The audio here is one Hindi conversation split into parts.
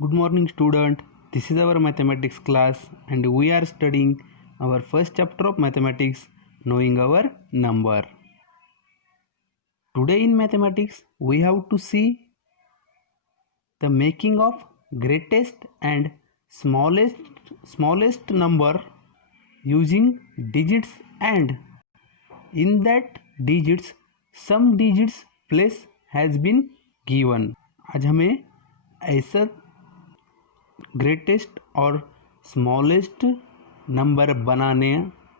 Good morning, student. This is our mathematics class, and we are studying our first chapter of mathematics, knowing our number. Today in mathematics, we have to see the making of greatest and smallest number using digits, and in that digits some digits place has been given. आज हमें ऐसा ग्रेटेस्ट और स्मॉलेस्ट नंबर बनाने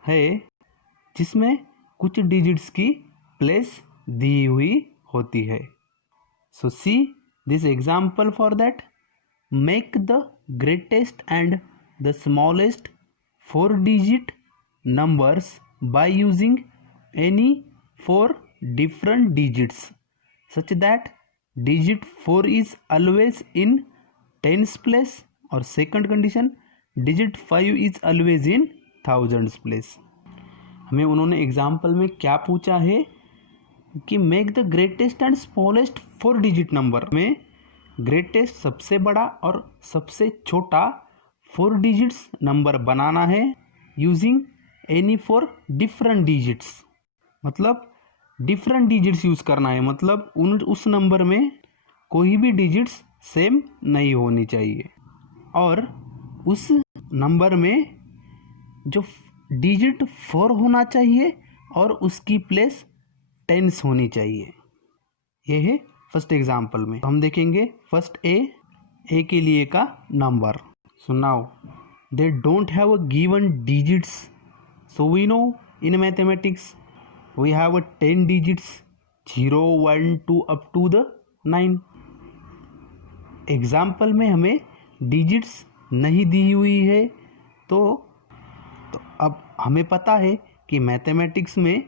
हैं जिसमें कुछ डिजिट्स की प्लेस दी हुई होती है. So see this example for that. Make the greatest and the smallest 4 digit numbers by using any 4 different digits such that digit 4 is always in tens place, और second condition digit 5 is always in thousands place. हमें उन्होंने एग्जाम्पल में क्या पूछा है कि make the greatest and smallest 4 digit number में ग्रेटेस्ट सबसे बड़ा और सबसे छोटा 4 digits नंबर बनाना है यूजिंग एनी 4 different digits. मतलब डिफरेंट डिजिट्स यूज करना है, मतलब उस नंबर में कोई भी डिजिट्स सेम नहीं होनी चाहिए, और उस नंबर में जो डिजिट 4 होना चाहिए और उसकी प्लेस टेंस होनी चाहिए. ये है फर्स्ट एग्जांपल में. हम देखेंगे फर्स्ट ए के लिए का नंबर. So now they don't have a given digits. So we know in mathematics we have 10 digits 0 1 2 up to the 9. Example में हमें डिजिट्स नहीं दी हुई है, तो अब हमें पता है कि मैथमेटिक्स में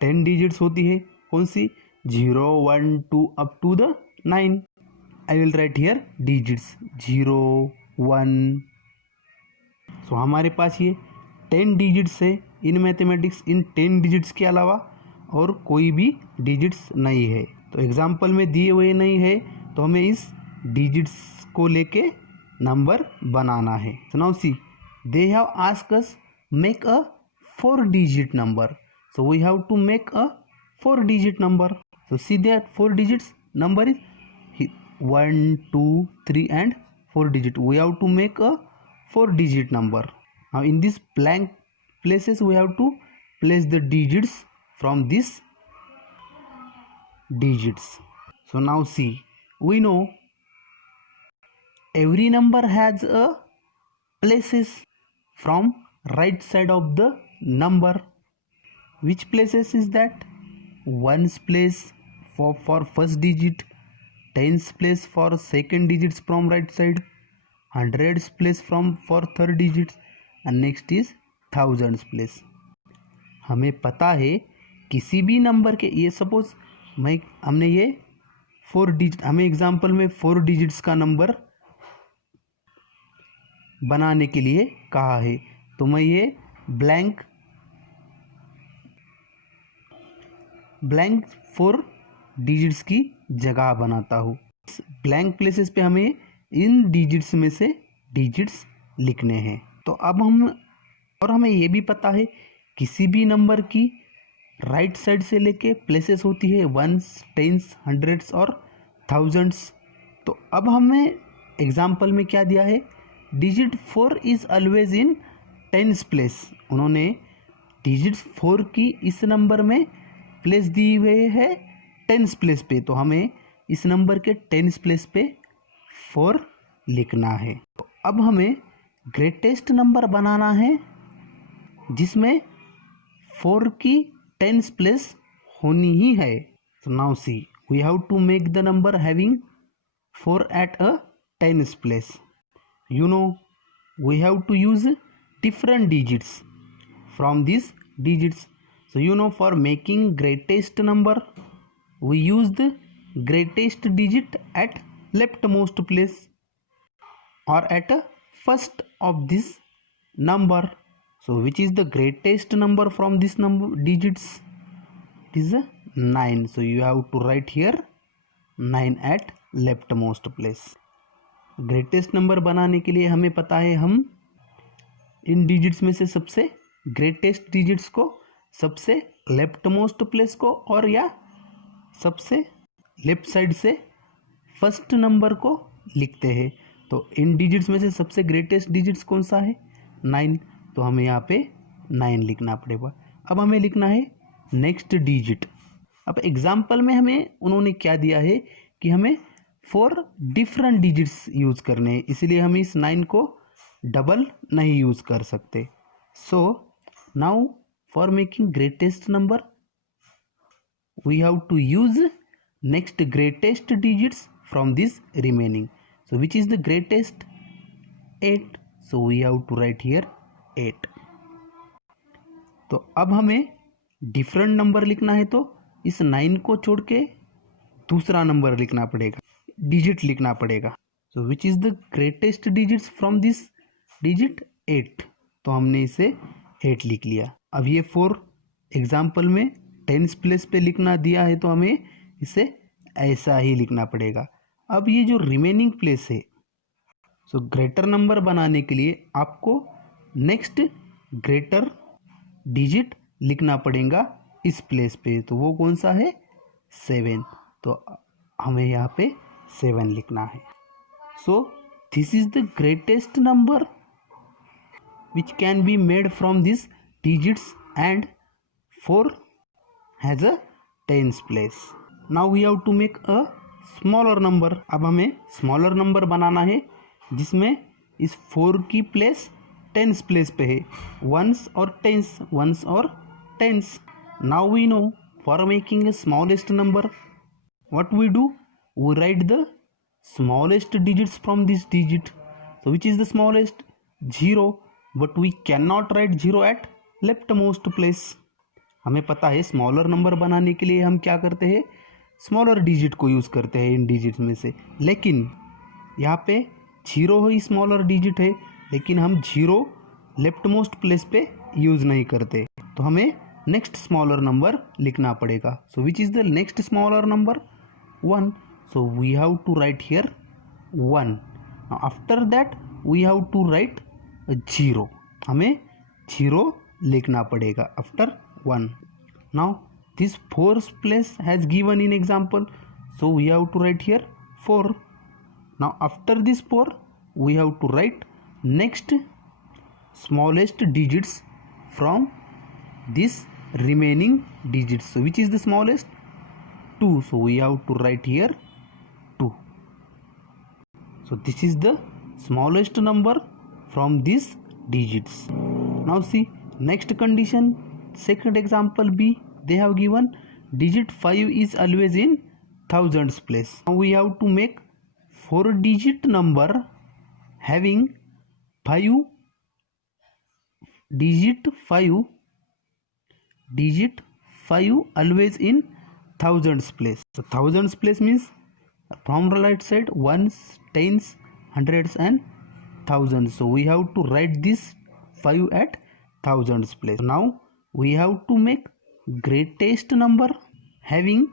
10 digits होती है. कौन सी? 0 1 2 up to the 9. I will write here digits 0 1. So हमारे पास ये 10 digits है इन मैथमेटिक्स. इन 10 digits के अलावा और कोई भी डिजिट्स नहीं है. तो एग्जाम्पल में दिए हुए नहीं है, तो हमें इस डिजिट्स को लेके नंबर बनाना है. So now see they have asked us make a 4 digit number. So we have to make a 4 digit number. So see that 4 digits number is 1 2 3 and 4 digit. We have to make a 4 digit number. Now in this blank places we have to place the digits from this digits. So now see, we know every number has a places from right side of the number. Which places is that? Ones place for first digit, tens place for second digits from right side, hundreds place for third digits, and next is thousands place. हमें पता है किसी भी नंबर के, ये सपोज हमने ये 4 digit, हमें एग्जाम्पल में 4 digits का नंबर बनाने के लिए कहा है, तो मैं ये ब्लैंक 4 digits की जगह बनाता हूँ. ब्लैंक प्लेसेस पे हमें इन डिजिट्स में से डिजिट्स लिखने हैं. तो अब हमें ये भी पता है किसी भी नंबर की राइट साइड से लेके प्लेसेस होती है वंस, टेंस, हंड्रेड्स और थाउजेंड्स. तो अब हमें एग्जाम्पल में क्या दिया है? Digit 4 is always in tens place. उन्होंने डिजिट 4 की इस नंबर में प्लेस दी हुई है टेंस प्लेस पे, तो हमें इस नंबर के टेंस प्लेस पे 4 लिखना है. तो अब हमें ग्रेटेस्ट नंबर बनाना है जिसमें 4 की टेंस प्लेस होनी ही है. So now see we have to make the number having 4 at a tens place. You know we have to use different digits from this digits. So you know for making greatest number we use the greatest digit at leftmost place or at a first of this number. So which is the greatest number from this number digits? It is a 9. So you have to write here 9 at leftmost place. Greatest number बनाने के लिए हमें पता है हम इन डिजिट्स में से सबसे ग्रेटेस्ट डिजिट्स को, सबसे लेफ्ट मोस्ट प्लेस को, और या सबसे लेफ्ट साइड से फर्स्ट नंबर को लिखते हैं। तो इन डिजिट्स में से सबसे ग्रेटेस्ट डिजिट्स कौन सा है? 9। तो हमें यहाँ पे 9 लिखना पड़ेगा। अब हमें लिखना है नेक्स्ट डिजिट। अब एग्जाम्पल में हमें उन्होंने क्या दिया है कि हमें 4 डिफरेंट डिजिट्स यूज करने हैं, इसलिए हम इस 9 को डबल नहीं यूज कर सकते। So now for making greatest number we have to use next greatest digits from this remaining. So which is the greatest? 8। So we have to write here 8। तो अब हमें डिफरेंट नंबर लिखना है, तो इस 9 को छोड़ के दूसरा नंबर लिखना पड़ेगा, डिजिट लिखना पड़ेगा। So which is the greatest digits from this digit? 8। तो हमने इसे 8 लिख लिया। अब ये 4 एग्जाम्पल में 10th प्लेस पे लिखना दिया है, तो हमें इसे ऐसा ही लिखना पड़ेगा। अब ये जो रिमेनिंग प्लेस है, सो ग्रेटर नंबर बनाने के लिए आपको नेक्स्ट ग्रेटर डिजिट लिखना पड़ेगा इस प्लेस पे। तो वो कौन सा है? 7। तो हमें यहाँ पे 7 लिखना है। So this is the greatest number which can be made from these digits and 4 has a 10th place. Now we have to make a smaller number. अब हमें smaller number बनाना है जिसमें इस 4 की प्लेस 10th प्लेस पे है, ones और tens. Now we know for making a smallest number what we do, we write the smallest digits from this digit. So which is the smallest? 0. But we cannot write 0 at leftmost place. हमें पता है स्मॉलर नंबर बनाने के लिए हम क्या करते हैं, स्मॉलर डिजिट को यूज़ करते हैं इन डिजिट्स में से। लेकिन यहाँ पे 0 ही स्मॉलर डिजिट है, लेकिन हम 0 लेफ्ट मोस्ट प्लेस पे यूज़ नहीं करते। तो हमें नेक्स्ट स्मॉलर नंबर लिखना पड़ेगा। So which is the next smaller number? 1. So we have to write here 1. After that we have to write 0. हमें 0 लिखना पड़ेगा after 1. Now this 4th place has given in example, so we have to write here 4. Now after this 4 we have to write next smallest digits from this remaining digits. So which is the smallest? 2. So we have to write here 2. So this is the smallest number from these digits. Now see next condition, second example B, they have given digit 5 is always in thousands place. Now we have to make 4 digit number having 5 digit 5 always in thousands place. So thousands place means from the right side ones, tens, hundreds and thousands. So we have to write this 5 at thousands place. Now we have to make greatest number having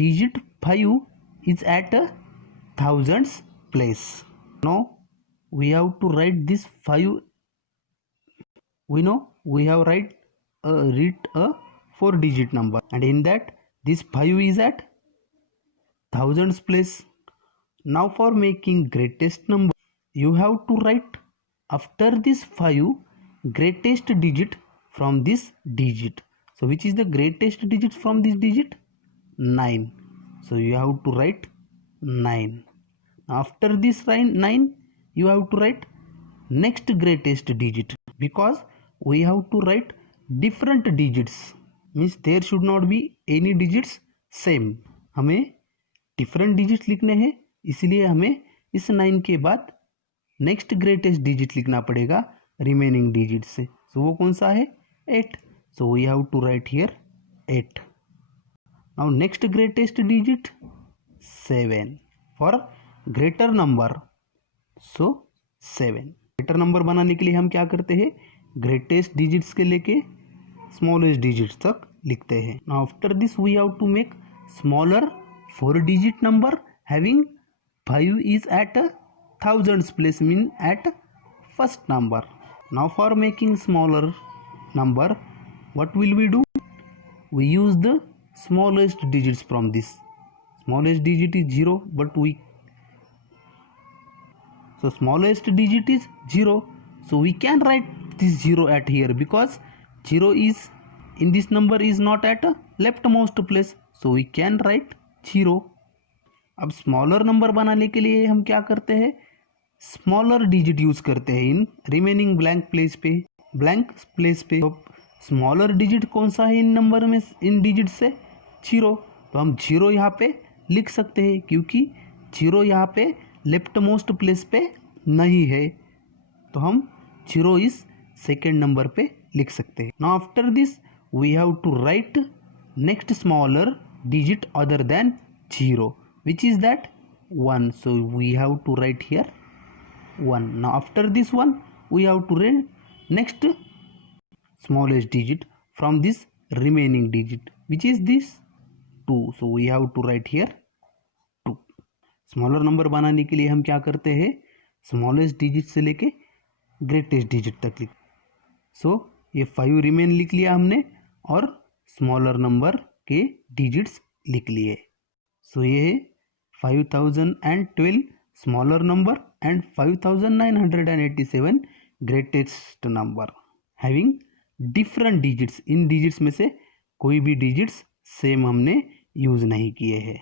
digit 5 is at a thousands place. Now we have to write this 5. We know we have write a 4 digit number, and in that this 5 is at thousands place. Now for making greatest number, you have to write after this 5 greatest digit from this digit. So which is the greatest digit from this digit? 9. So you have to write 9. After this 9 you have to write next greatest digit, because we have to write different digits, means there should not be any digits same. हमें डिफरेंट डिजिट लिखने हैं, इसलिए हमें इस 9 के बाद नेक्स्ट ग्रेटेस्ट डिजिट लिखना पड़ेगा रिमेनिंग डिजिट से. सो वो कौन सा है? 8. So we have to write here 8. Now next greatest digit 7 for greater number. So 7 greater number बनाने के लिए हम क्या करते हैं, ग्रेटेस्ट डिजिट्स के लेके स्मॉलेस्ट डिजिट्स तक लिखते हैं. Now after this we have to make smaller 4 digit number having 5 is at thousands place, mean at first number. Now for making smaller number, what will we do? We use the smallest digits from this. Smallest digit is 0, but so smallest digit is 0, so we can write this 0 at here, because 0 is in this number is not at a leftmost place, so we can write 0. अब स्मॉलर नंबर बनाने के लिए हम क्या करते हैं, स्मॉलर डिजिट यूज करते हैं इन रिमेनिंग ब्लैंक प्लेस पे। तो स्मॉलर डिजिट कौन सा है इन नंबर में, इन डिजिट से? 0। तो हम 0 यहाँ पे लिख सकते हैं, क्योंकि 0 यहाँ पे लेफ्ट मोस्ट प्लेस पे नहीं है, तो हम 0 इस सेकेंड नंबर पे लिख सकते हैं। Now after this we have to write next smaller digit other than 0, which is that 1. So we have to write here 1. Now after this one we have to write next smallest digit from this remaining digit, which is this 2. So we have to write here 2. Smaller number बनाने के लिए हम क्या करते हैं, स्मॉलेस्ट डिजिट से लेके ग्रेटेस्ट डिजिट तक लिख। सो ये 5 रिमेन लिख लिया हमने और स्मॉलर नंबर के डिजिट्स लिख लिए। सो ये है 5012 smaller number and 5987 greatest number having different digits। In digits में से कोई भी digits सेम हमने यूज नहीं किए हैं।